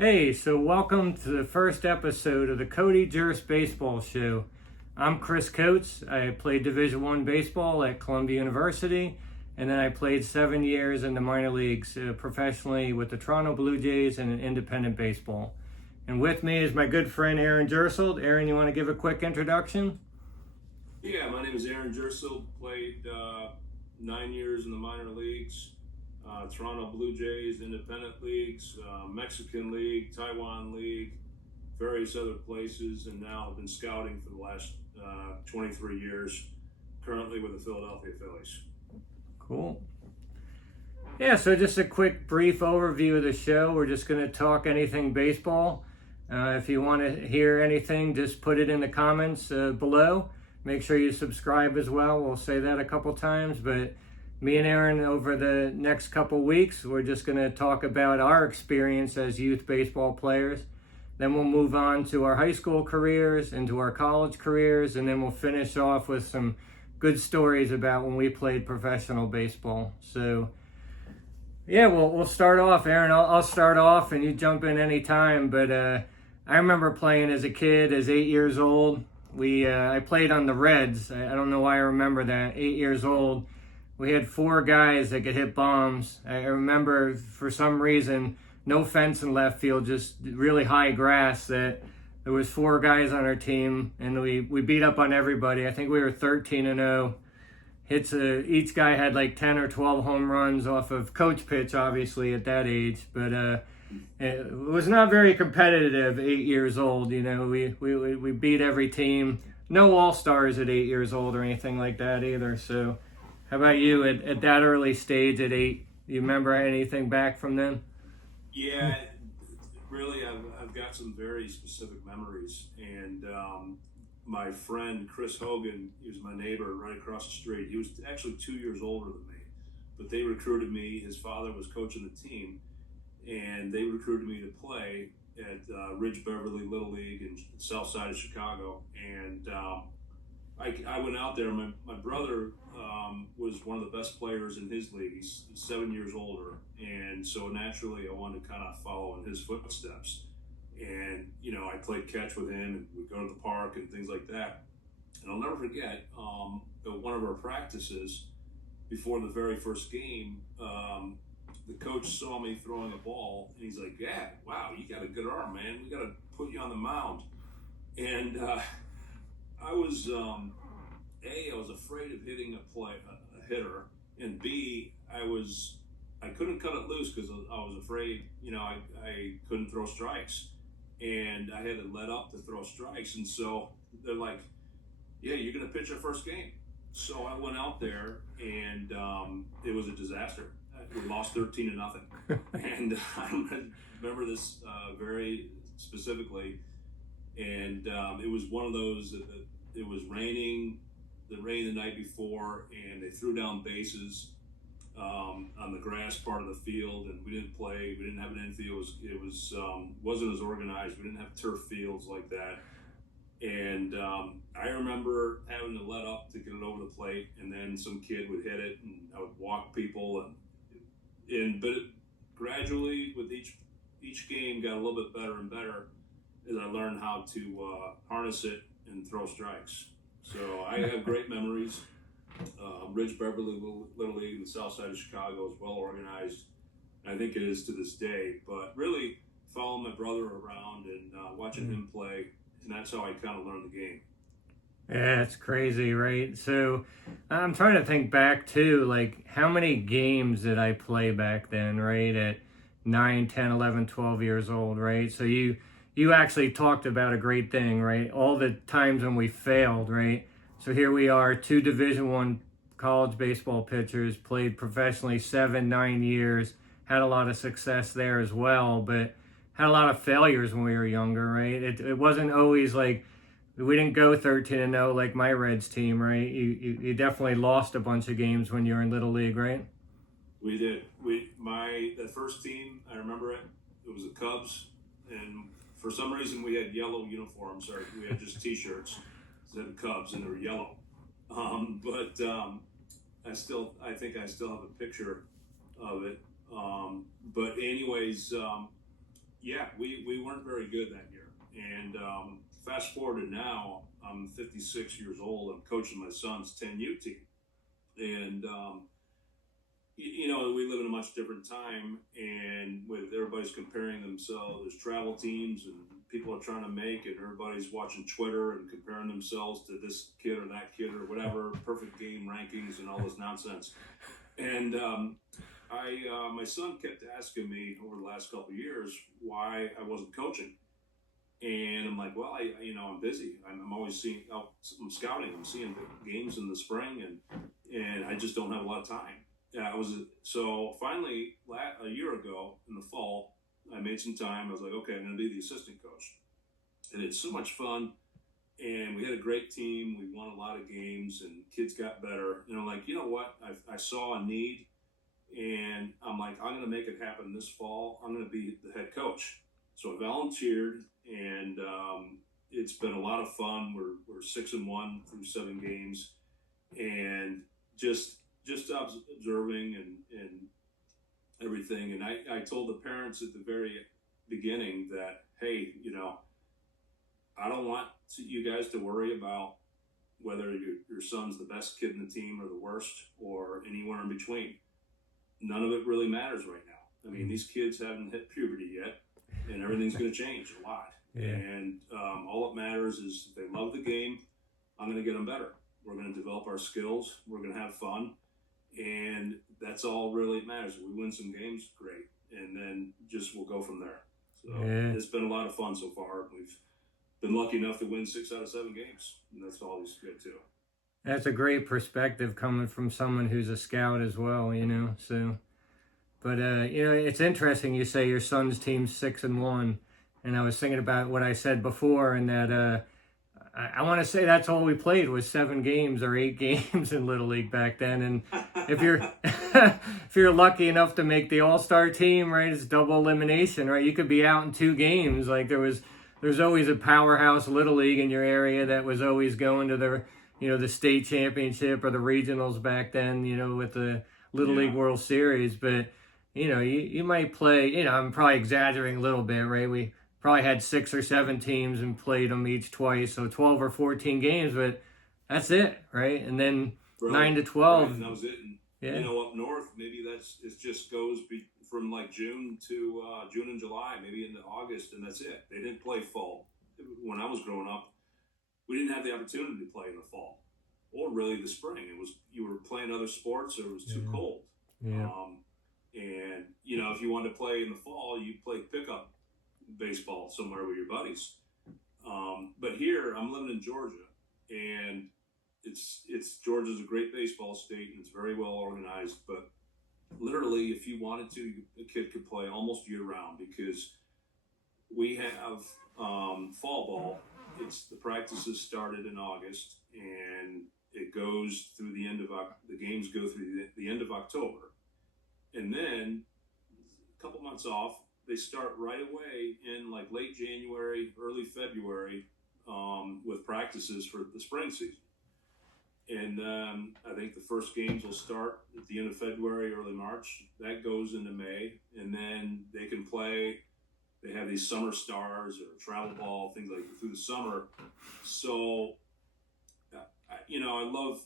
Hey, so welcome to the first episode of the Kotey Jers Baseball Show. I'm Chris Coates. I played Division I baseball at Columbia University, and then I played 7 years in the minor leagues professionally with the Toronto Blue Jays and in independent baseball. And with me is my good friend Aaron Jersold. Aaron, you want to give a quick introduction? Yeah, my name is Aaron Jersold. Played 9 years in the minor leagues. Toronto Blue Jays, independent leagues, Mexican League, Taiwan League, various other places, and now I've been scouting for the last 23 years, currently with the Philadelphia Phillies. Cool. Yeah, so just a quick brief overview of the show. We're just going to talk anything baseball. If you want to hear anything, just put it in the comments below. Make sure you subscribe as well. We'll say that a couple times, but me and Aaron, over the next couple weeks, we're just going to talk about our experience as youth baseball players. Then we'll move on to our high school careers, into our college careers, and then we'll finish off with some good stories about when we played professional baseball. So, yeah, we'll start off. Aaron, I'll start off, and you jump in any time. But I remember playing as a kid, as 8 years old. I played on the Reds. I don't know why I remember that. 8 years old. We had 4 guys that could hit bombs. I remember for some reason, no fence in left field, just really high grass, that there was 4 guys on our team, and we beat up on everybody. I think we were 13-0. Each guy had like 10 or 12 home runs off of coach pitch, obviously, at that age. But it was not very competitive, 8 years old. You know, we beat every team. No all-stars at 8 years old or anything like that either, so... How about you at that early stage at 8? Do you remember anything back from then? Yeah, really, I've got some very specific memories. And my friend Chris Hogan, he was my neighbor right across the street. He was actually 2 years older than me, but they recruited me. His father was coaching the team, and they recruited me to play at Ridge Beverly Little League in the south side of Chicago. And I went out there. My brother was one of the best players in his league. He's 7 years older, and so naturally I wanted to kind of follow in his footsteps. And you know, I played catch with him, and we'd go to the park and things like that. And I'll never forget at one of our practices before the very first game, the coach saw me throwing a ball, and he's like, "Yeah, wow, you got a good arm, man. We got to put you on the mound." And I was I was afraid of hitting a hitter, and B, I couldn't cut it loose because I was afraid, you know, I couldn't throw strikes, and I had to let up to throw strikes. And so they're like, "Yeah, you're gonna pitch our first game." So I went out there, and it was a disaster. We lost 13-0, and I remember this very specifically. And it was one of those that it was raining, the rain the night before, and they threw down bases on the grass part of the field, and we didn't play. We didn't have an infield. It wasn't as organized. We didn't have turf fields like that. And I remember having to let up to get it over the plate, and then some kid would hit it, and I would walk people, but gradually with each game got a little bit better and better as I learned how to harness it and throw strikes. So I have great memories. Ridge Beverly Little League in the south side of Chicago is well organized. I think it is to this day. But really following my brother around and watching him play, and that's how I kind of learned the game. Yeah, it's crazy, right? So I'm trying to think back too, like how many games did I play back then, right? At 9, 10, 11, 12 years old, right? So you actually talked about a great thing, right? All the times when we failed, right? So here we are, 2 Division I college baseball pitchers, played professionally 7, 9 years, had a lot of success there as well, but had a lot of failures when we were younger, right? It wasn't always like, we didn't go 13-0 like my Reds team, right? You definitely lost a bunch of games when you were in Little League, right? We did. That first team, I remember it. It was the Cubs, and for some reason we had yellow uniforms, or we had just T-shirts that said Cubs, and they were yellow. But I think I still have a picture of it. But anyways, Yeah, we weren't very good that year. And fast forward to now, I'm 56 years old. I'm coaching my son's 10U team. And, we live in a much different time. And with everybody's comparing themselves, there's travel teams and people are trying to make it. Everybody's watching Twitter and comparing themselves to this kid or that kid or whatever, perfect game rankings and all this nonsense. And my son kept asking me over the last couple of years why I wasn't coaching, and I'm like, well, I'm busy. I'm always I'm scouting. I'm seeing games in the spring, and I just don't have a lot of time. So finally a year ago in the fall, I made some time. I was like, okay, I'm going to be the assistant coach, and it's so much fun. And we had a great team. We won a lot of games, and kids got better. And I'm like, you know what? I saw a need, and I'm like, I'm going to make it happen this fall. I'm going to be the head coach. So I volunteered, and it's been a lot of fun. We're 6-1 through 7 games, and just observing and everything. And I told the parents at the very beginning that, hey, I don't want you guys to worry about whether your son's the best kid in the team or the worst or anywhere in between. None of it really matters right now. I mean, these kids haven't hit puberty yet, and everything's going to change a lot. Yeah. And all that matters is if they love the game, I'm going to get them better. We're going to develop our skills. We're going to have fun. And that's all really matters. If we win some games, great. And then we'll go from there. So It's been a lot of fun so far. We've been lucky enough to win 6 out of 7 games. And that's always good, too. That's a great perspective coming from someone who's a scout as well, so. But, it's interesting you say your son's team's 6-1. And I was thinking about what I said before, and that I want to say that's all we played was 7 games or 8 games in Little League back then. And if you're if you're lucky enough to make the All-Star team, right, it's double elimination, right? You could be out in 2 games. Like there's always a powerhouse Little League in your area that was always going to the state championship or the regionals back then, with the Little League World Series. But, you might play, I'm probably exaggerating a little bit, right? We probably had 6 or 7 teams and played them each twice. So 12 or 14 games, but that's it, right? And then really? 9 to 12. Right, and that was it. And, up north, maybe it just goes from like June and July, maybe into August, and that's it. They didn't play fall. When I was growing up, we didn't have the opportunity to play in the fall or really the spring. You were playing other sports or it was too cold. Yeah. And if you wanted to play in the fall, you played pickup baseball somewhere with your buddies. But here, I'm living in Georgia, and Georgia's a great baseball state, and it's very well organized. But literally, if you wanted to, a kid could play almost year round because we have fall ball. The practices started in August, and it goes through the games go through the end of October, and then a couple months off. They start right away in like late January, early February, with practices for the spring season. And I think the first games will start at the end of February, early March. That goes into May, and then they can play. They have these summer stars or travel ball, things like through the summer. So, I love,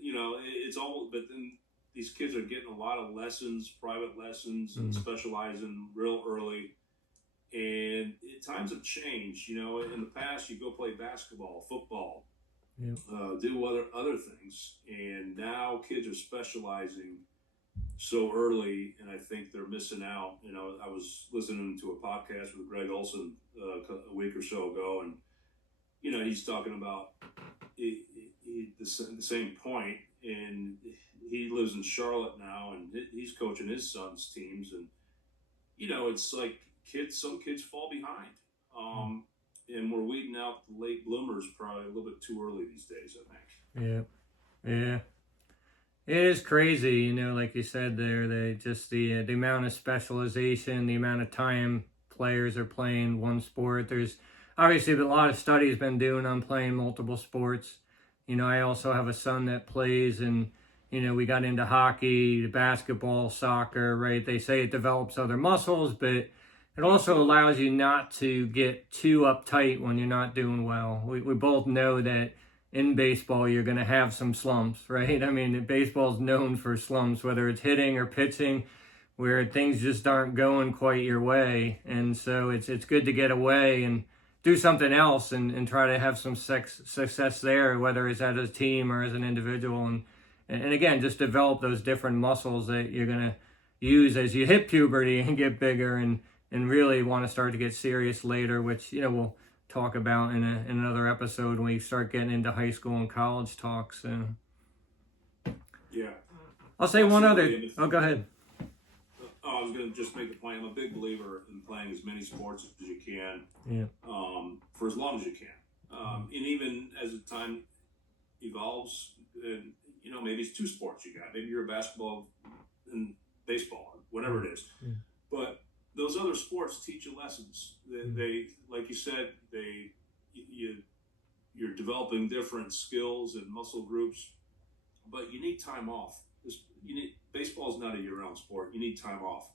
it's all, but then these kids are getting a lot of lessons, private lessons, and specializing real early. And times have changed. In the past, you go play basketball, football, do other things. And now kids are specializing so early, and I think they're missing out. I was listening to a podcast with Greg Olson a week or so ago, and he's talking about the same point, and he lives in Charlotte now, and he's coaching his son's teams, and it's like some kids fall behind, and we're weeding out the late bloomers probably a little bit too early these days, I think. Yeah. It is crazy, like you said there, the amount of specialization, the amount of time players are playing one sport. There's obviously a lot of studies been doing on playing multiple sports. I also have a son that plays, and, we got into hockey, basketball, soccer, right? They say it develops other muscles, but, it also allows you not to get too uptight when you're not doing well. We both know that in baseball you're going to have some slumps, right? I mean, baseball's known for slumps, whether it's hitting or pitching, where things just aren't going quite your way. And so it's good to get away and do something else and try to have some success there, whether it's as a team or as an individual. And again, just develop those different muscles that you're going to use as you hit puberty and get bigger and really want to start to get serious later, which, we'll talk about in another episode when we start getting into high school and college talks. So. Yeah. I'll say one other. Oh, go ahead. I was going to just make the point. I'm a big believer in playing as many sports as you can, for as long as you can. And even as the time evolves, and maybe it's two sports you got. Maybe you're a basketball and baseball, whatever it is. Yeah. But those other sports teach you lessons. They like you said, you're developing different skills and muscle groups, but you need time off. Baseball is not a year-round sport. You need time off,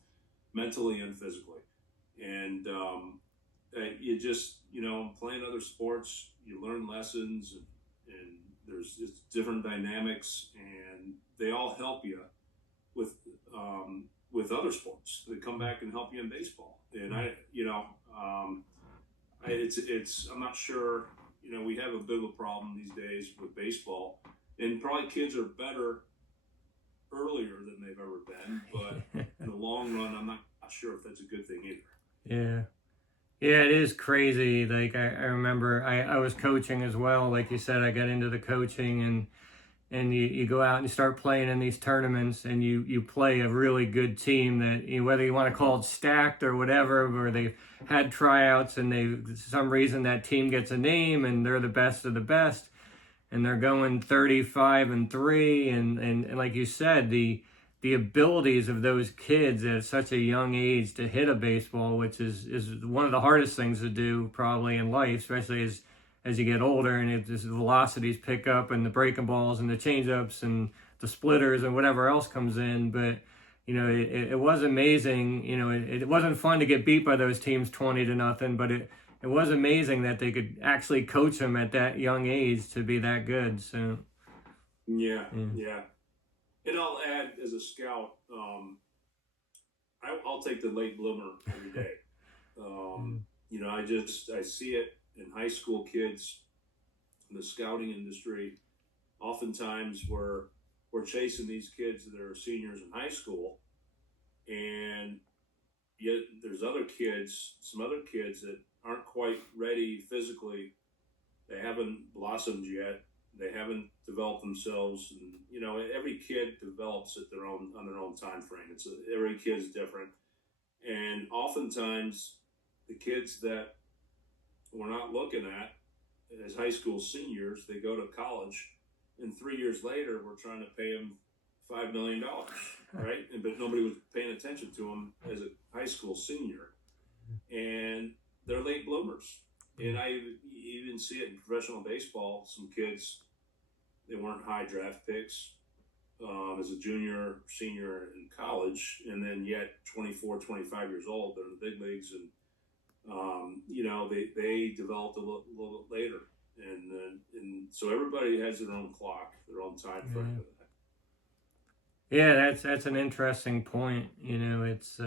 mentally and physically. And you just, playing other sports, you learn lessons, and there's just different dynamics, and they all help you with other sports. They come back and help you in baseball. And I'm not sure, we have a bit of a problem these days with baseball, and probably kids are better earlier than they've ever been, but in the long run, I'm not sure if that's a good thing either. Yeah, it is crazy. Like I remember I was coaching as well. Like you said, I got into the coaching and you go out and you start playing in these tournaments and you play a really good team that whether you want to call it stacked or whatever, or they've had tryouts and for some reason that team gets a name and they're the best of the best. And they're going 35-3, and like you said, the abilities of those kids at such a young age to hit a baseball, which is one of the hardest things to do probably in life, especially as you get older and the velocities pick up and the breaking balls and the changeups and the splitters and whatever else comes in. But it was amazing. It wasn't fun to get beat by those teams 20-0, but it was amazing that they could actually coach them at that young age to be that good. So, yeah. And I'll add, as a scout, I'll take the late bloomer every day. I see it in high school kids, in the scouting industry. Oftentimes, we're chasing these kids that are seniors in high school, and yet there's some other kids that aren't quite ready physically. They haven't blossomed yet. They haven't developed themselves. And, every kid develops on their own time frame. Every kid's different. And oftentimes the kids that we're not looking at as high school seniors, they go to college, and 3 years later, we're trying to pay them $5 million, right? But nobody was paying attention to them as a high school senior. And they're late bloomers. And I even see it in professional baseball. Some kids, they weren't high draft picks as a junior, senior in college, and then yet 24, 25 years old, they're in the big leagues, and they developed a little bit later. And so everybody has their own clock, their own time frame. Yeah, that's an interesting point. It's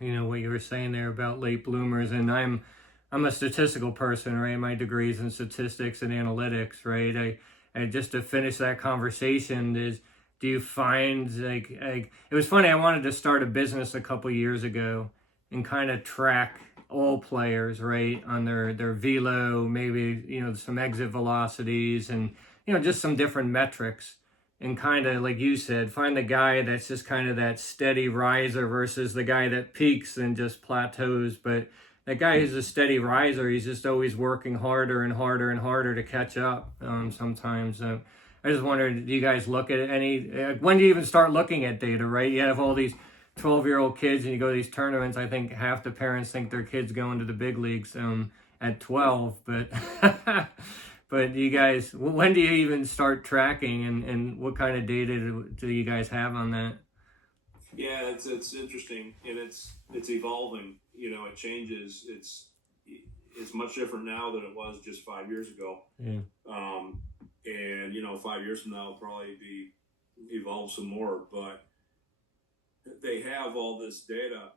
what you were saying there about late bloomers, and I'm a statistical person, right? My degree's in statistics and analytics, right? I just to finish that conversation do you find like it was funny, I wanted to start a business a couple years ago and kind of track all players, right, on their velo, maybe some exit velocities and just some different metrics. And kind of, like you said, find the guy that's just kind of that steady riser versus the guy that peaks and just plateaus. But that guy who's a steady riser, he's just always working harder and harder and harder to catch up sometimes. I just wondered, do you guys look at when do you even start looking at data, right? You have all these 12-year-old kids and you go to these tournaments. I think half the parents think their kids going to the big leagues at 12, but... But you guys, when do you even start tracking and what kind of data do you guys have on that? Yeah, it's interesting, and it's evolving. It changes. It's much different now than it was just 5 years ago. Yeah. And 5 years from now, it'll probably be evolve some more. But they have all this data,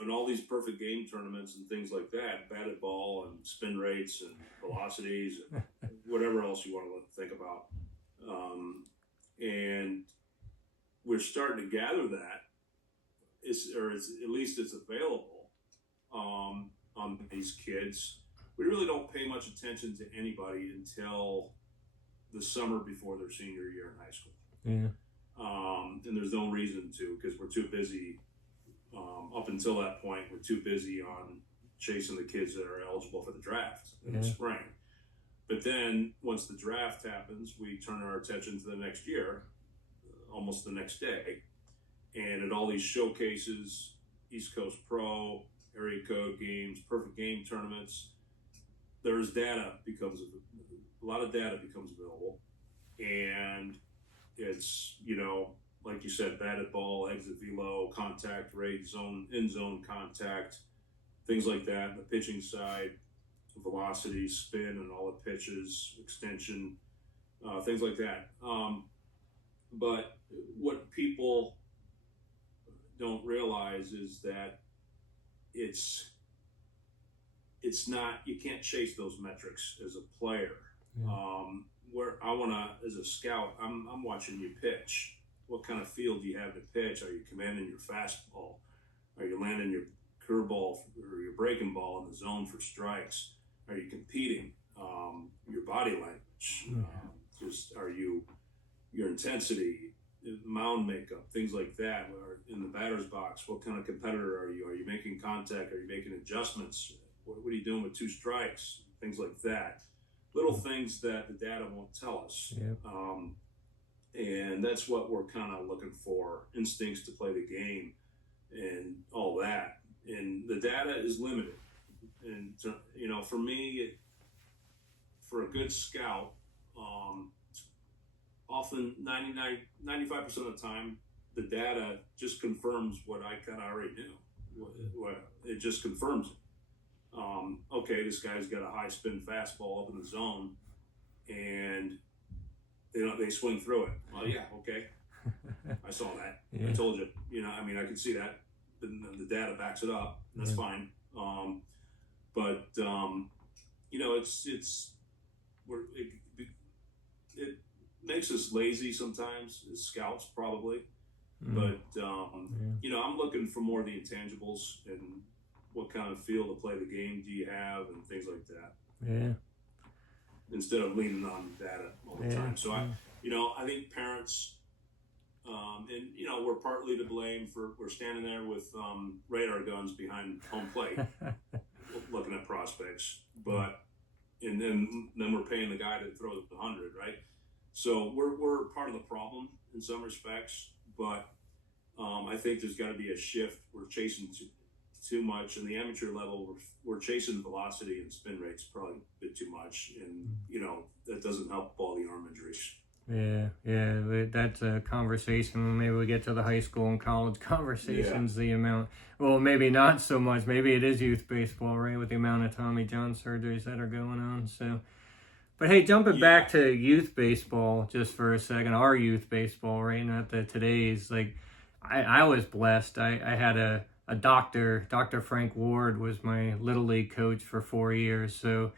and all these perfect game tournaments and things like that, batted ball and spin rates and velocities and whatever else you want to think about. And we're starting to gather that, at least it's available on these kids. We really don't pay much attention to anybody until the summer before their senior year in high school. Yeah. And there's no reason to, because we're too busy. Up until that point, we're too busy on chasing the kids that are eligible for the draft in the spring. But then once the draft happens, we turn our attention to the next year, almost the next day. And at all these showcases, East Coast Pro, area code games, perfect game tournaments, a lot of data becomes available. And it's, like you said, batted ball, exit velo, contact rate, in zone contact, things like that. The pitching side, velocity, spin, and all the pitches, extension, things like that. But what people don't realize is that it's not, you can't chase those metrics as a player. Where I want to, as a scout, I'm watching you pitch. What kind of feel do you have to pitch? Are you commanding your fastball? Are you landing your curveball or your breaking ball in the zone for strikes? Are you competing? Your body language, your intensity, mound makeup, things like that. Or in the batter's box, what kind of competitor are you? Are you making contact? Are you making adjustments? What are you doing with two strikes? Things like that. Little things that the data won't tell us. And that's what we're kind of looking for, instincts to play the game and all that. And the data is limited. And, for me, for a good scout, often 95% of the time, the data just confirms what I kind of already knew. It just confirms it. Okay, this guy's got a high spin fastball up in the zone, and they swing through it. Well, yeah, okay. I saw that. I told you. I could see that. The data backs it up. That's fine. It makes us lazy sometimes as scouts, probably. But I'm looking for more of the intangibles and what kind of feel to play the game do you have and things like that. Yeah. Instead of leaning on data all the time. So I think parents, and we're partly to blame for we're standing there with radar guns behind home plate, looking at prospects, and then we're paying the guy to throw the 100, right? So we're part of the problem in some respects, but I think there's got to be a shift. We're chasing too much, and the amateur level we're chasing velocity and spin rates probably a bit too much, and that doesn't help all the arm injuries. That's a conversation when maybe we get to the high school and college conversations. The amount, well, maybe not so much, maybe it is youth baseball, right, with the amount of Tommy John surgeries that are going on. So, but hey, jumping back to youth baseball just for a second, our youth baseball, right, not the today's, like I was blessed. I had a doctor, Dr. Frank Ward was my Little League coach for 4 years. So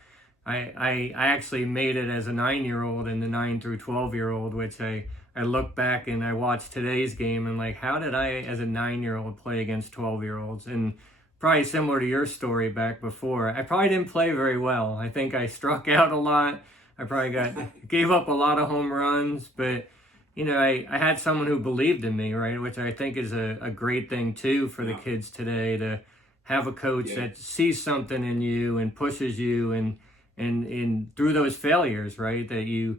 I actually made it as a 9-year-old and the 9 through 12-year-old, which I look back and I watch today's game and like, how did I as a 9-year-old play against 12-year-olds? And probably similar to your story back before, I probably didn't play very well. I think I struck out a lot. I probably gave up a lot of home runs, but I had someone who believed in me, right? Which I think is a great thing too for the kids today, to have a coach that sees something in you and pushes you and through those failures, right? That you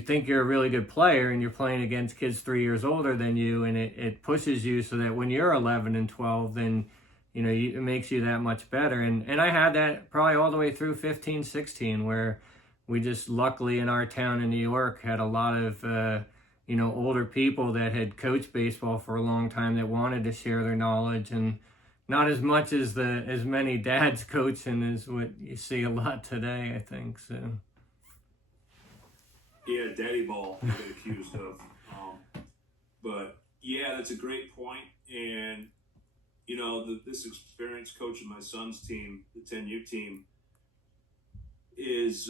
think you're a really good player and you're playing against kids 3 years older than you, and it pushes you so that when you're 11 and 12, then it makes you that much better. And I had that probably all the way through 15, 16, where we just luckily in our town in New York had a lot of older people that had coached baseball for a long time that wanted to share their knowledge, and not as much as many dads coaching as what you see a lot today, I think. So yeah, daddy ball I get accused of. But yeah, that's a great point. And this experience coaching my son's team, the 10U team, is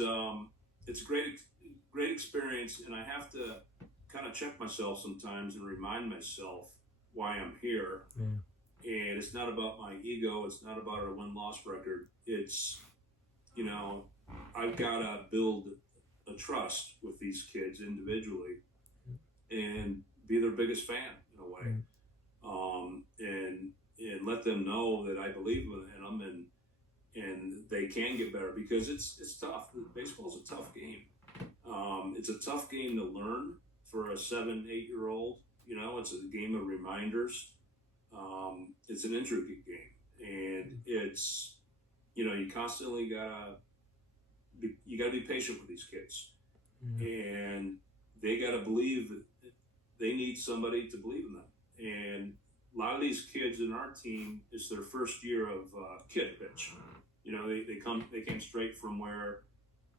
it's a great experience, and I have to kind of check myself sometimes and remind myself why I'm here. yeah. And it's not about my ego. It's not about our win-loss record. It's, I've got to build a trust with these kids individually and be their biggest fan in a way. And let them know that I believe in them and they can get better, because it's tough. Baseball's a tough game. It's a tough game to learn for a 7-8-year-old. It's a game of reminders. It's an intricate game, and it's, you constantly gotta be patient with these kids, and they gotta believe that they need somebody to believe in them. And a lot of these kids in our team, it's their first year of kid pitch. They came straight from where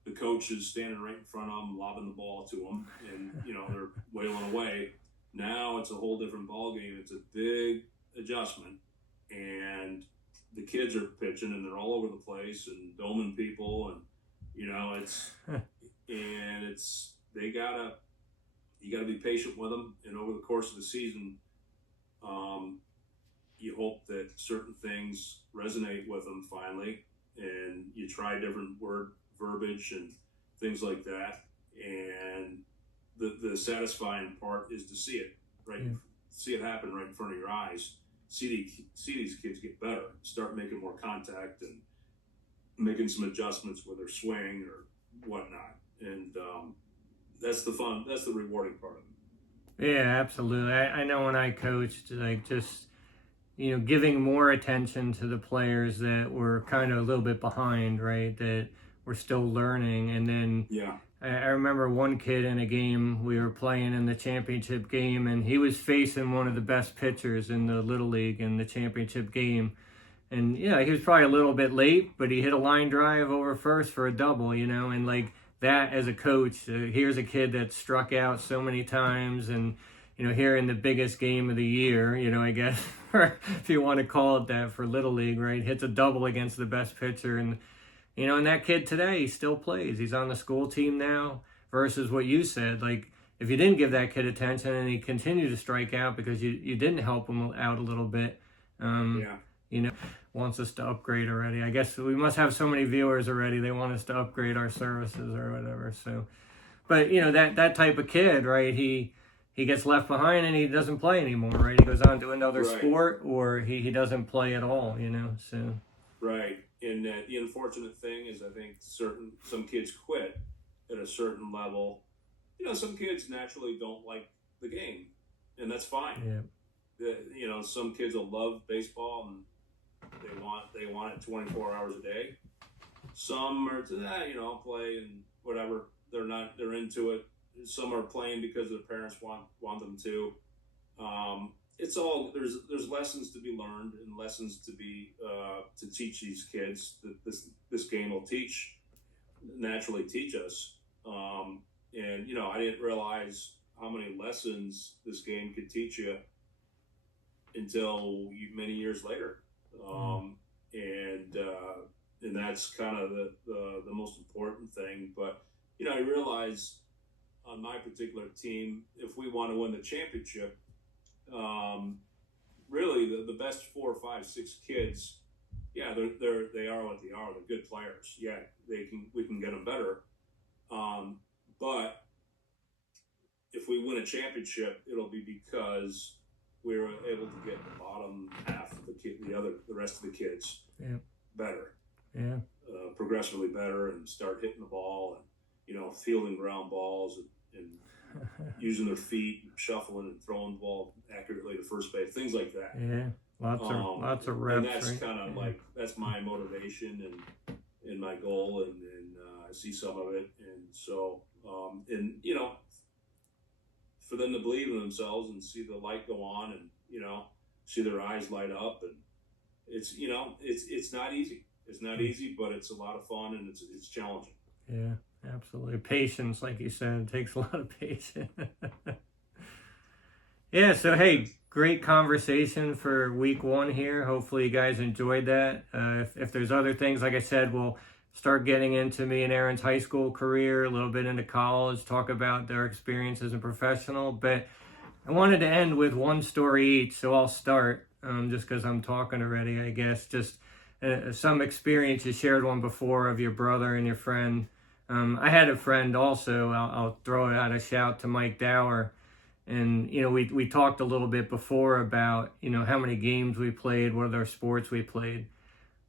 the coach is standing right in front of them, lobbing the ball to them, and they're wailing away. Now it's a whole different ball game. It's a big adjustment, and the kids are pitching, and they're all over the place and doming people, and it's you gotta be patient with them, and over the course of the season, you hope that certain things resonate with them finally, and you try different verbiage and things like that, and the satisfying part is to see it see it happen right in front of your eyes. See these kids get better, start making more contact and making some adjustments with their swing or whatnot, and that's the rewarding part of it. Yeah, absolutely. I know when I coached, like, just giving more attention to the players that were kind of a little bit behind, right? That were still learning, and then I remember one kid in a game we were playing in the championship game, and he was facing one of the best pitchers in the Little League in the championship game. And he was probably a little bit late, but he hit a line drive over first for a double, and like that as a coach, here's a kid that struck out so many times, and here in the biggest game of the year, I guess, or if you want to call it that for Little League, right, hits a double against the best pitcher. And and that kid today, he still plays. He's on the school team now, versus what you said. Like, if you didn't give that kid attention and he continued to strike out because you didn't help him out a little bit, wants us to upgrade already. I guess we must have so many viewers already. They want us to upgrade our services or whatever. So, but that type of kid, right? He gets left behind and he doesn't play anymore, right? He goes on to another sport, or he doesn't play at all, so. Right. And the unfortunate thing is, I think some kids quit at a certain level. Some kids naturally don't like the game, and that's fine. Yeah. Some kids will love baseball and they want it 24 hours a day. Some are play and whatever. They're into it. Some are playing because their parents want them to. It's all there's lessons to be learned and lessons to be to teach these kids that this game will naturally teach us. And I didn't realize how many lessons this game could teach you until many years later. And that's kind of the most important thing. But I realize on my particular team, if we want to win the championship, really the best 4, 5, 6 kids, they are what they are. They're good players. Yeah, we can get them better. But if we win a championship, it'll be because we were able to get the bottom half of the rest of the kids better, progressively better, and start hitting the ball and fielding ground balls and using their feet, and shuffling and throwing the ball accurately to first base, things like that. Yeah, lots of reps. And that's right? kind of like that's my motivation and my goal, and I see some of it, and so for them to believe in themselves and see the light go on, and see their eyes light up, and it's not easy. It's not easy, but it's a lot of fun, and it's challenging. Yeah, absolutely. Patience, like you said, it takes a lot of patience. Yeah, so hey, great conversation for week 1 here. Hopefully you guys enjoyed that. If there's other things, like I said, we'll start getting into me and Aaron's high school career, a little bit into college, talk about their experience as a professional. But I wanted to end with one story each, so I'll start, just because I'm talking already, I guess. Just some experience. You shared one before of your brother and your friend. I had a friend also, I'll throw out a shout to Mike Dower. And, we talked a little bit before about, how many games we played, what other sports we played.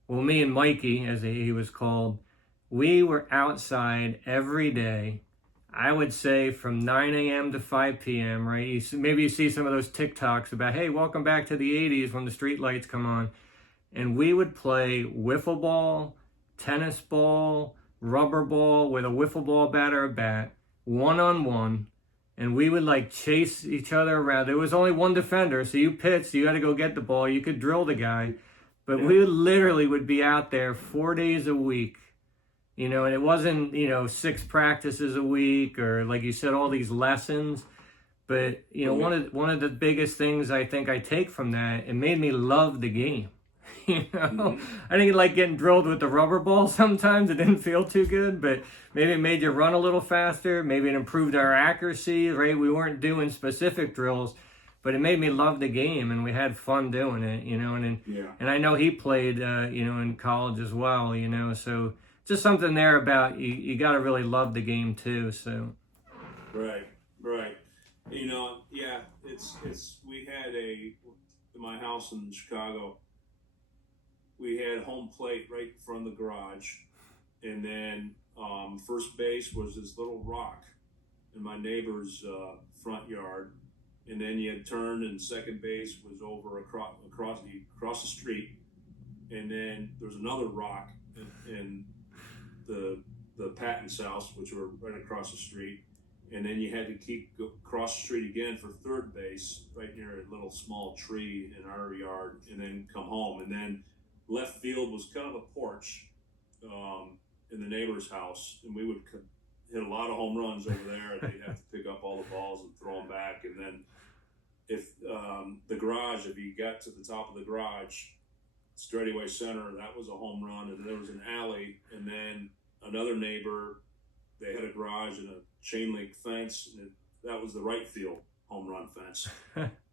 Well, me and Mikey, as he was called, we were outside every day. I would say from 9 a.m. to 5 p.m., right? Maybe you see some of those TikToks about, hey, welcome back to the 80s when the street lights come on. And we would play wiffle ball, tennis ball, rubber ball with a wiffle ball bat or a bat, one-on-one. And we would chase each other around. There was only one defender, so you pitched, you got to go get the ball. You could drill the guy. But we literally would be out there 4 days a week, and it wasn't, 6 practices a week or, like you said, all these lessons. But, one of the biggest things I think I take from that, it made me love the game. I didn't like getting drilled with the rubber ball sometimes. It didn't feel too good, but maybe it made you run a little faster. Maybe it improved our accuracy, right? We weren't doing specific drills, but it made me love the game, and we had fun doing it, and I know he played, in college as well, so just something there about you got to really love the game too, so. Right. We had in my house in Chicago, we had home plate right in front of the garage, and then first base was this little rock in my neighbor's front yard, and then you had turned, and second base was over across the street, and then there was another rock in the Patton's house, which were right across the street, and then you had to go across the street again for third base, right near a little small tree in our yard, and then come home, and then left field was kind of a porch in the neighbor's house, and we would hit a lot of home runs over there, and they'd have to pick up all the balls and throw them back. And then if the garage, if you got to the top of the garage, straightaway center, that was a home run. And there was an alley, and then another neighbor, they had a garage and a chain link fence, and that was the right field home run fence.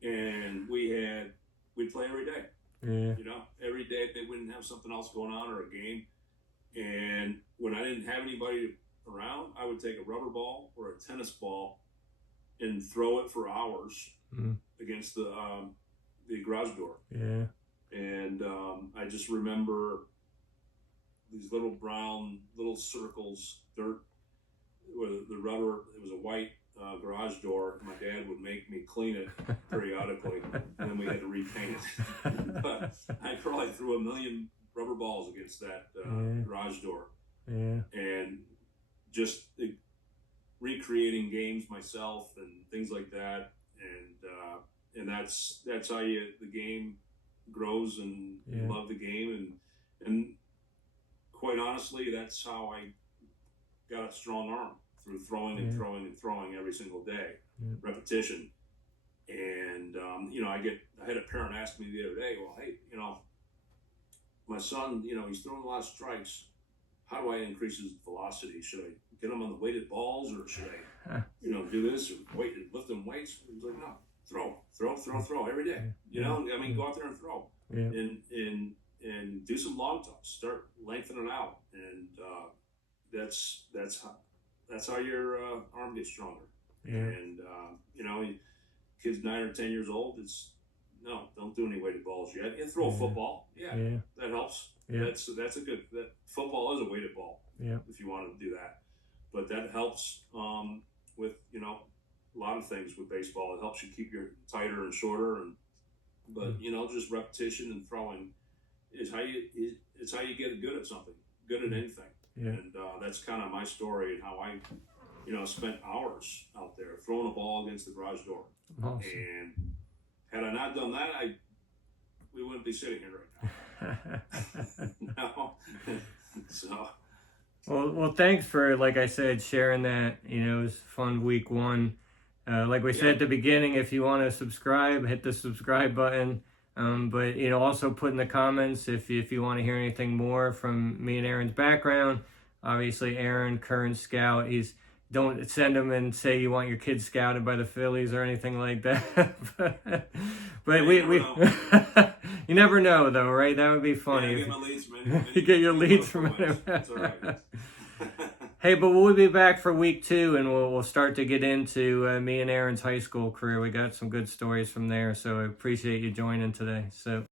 And we'd play every day. Yeah. Every day they wouldn't have something else going on or a game. And when I didn't have anybody around, I would take a rubber ball or a tennis ball and throw it for hours against the garage door. Yeah. And I just remember these little brown little circles, dirt, with the rubber. It was a white garage door. My dad would make me clean it periodically, and then we had to repaint it. But I probably threw 1 million rubber balls against that garage door. Yeah. And just recreating games myself and things like that, and that's how the game grows, and you love the game, and quite honestly, that's how I got a strong arm, through throwing and throwing and throwing every single day, repetition. And I had a parent ask me the other day, well, hey, my son, he's throwing a lot of strikes. How do I increase his velocity? Should I get him on the weighted balls, or should I, do this, or lift him weights? He's like, no, throw every day. Go out there and throw, and do some long toss. Start lengthening it out, and that's how your arm gets stronger. Yeah. And kids 9 or 10 years old, don't do any weighted balls yet. You throw a football, that helps. Yeah. That's a good. That football is a weighted ball. Yeah. If you want to do that, but that helps with a lot of things with baseball. It helps you keep your tighter and shorter, but just repetition and throwing is how you get good at something, good at anything. Yeah. And that's kind of my story and how I spent hours out there throwing a ball against the garage door. Awesome. And had I not done that, we wouldn't be sitting here right now. No. So. Well, thanks for, like I said, sharing that. It was fun week one. Like we said at the beginning, if you want to subscribe, hit the subscribe button. But also put in the comments if you want to hear anything more from me and Aaron's background. Obviously, Aaron, current scout. Don't send him and say you want your kids scouted by the Phillies or anything like that. but we you never know though, right? That would be funny. Yeah, I get my leads from you get your leads from it. That's all right. Hey, but we'll be back for week 2, and we'll start to get into me and Aaron's high school career. We got some good stories from there, so I appreciate you joining today. So.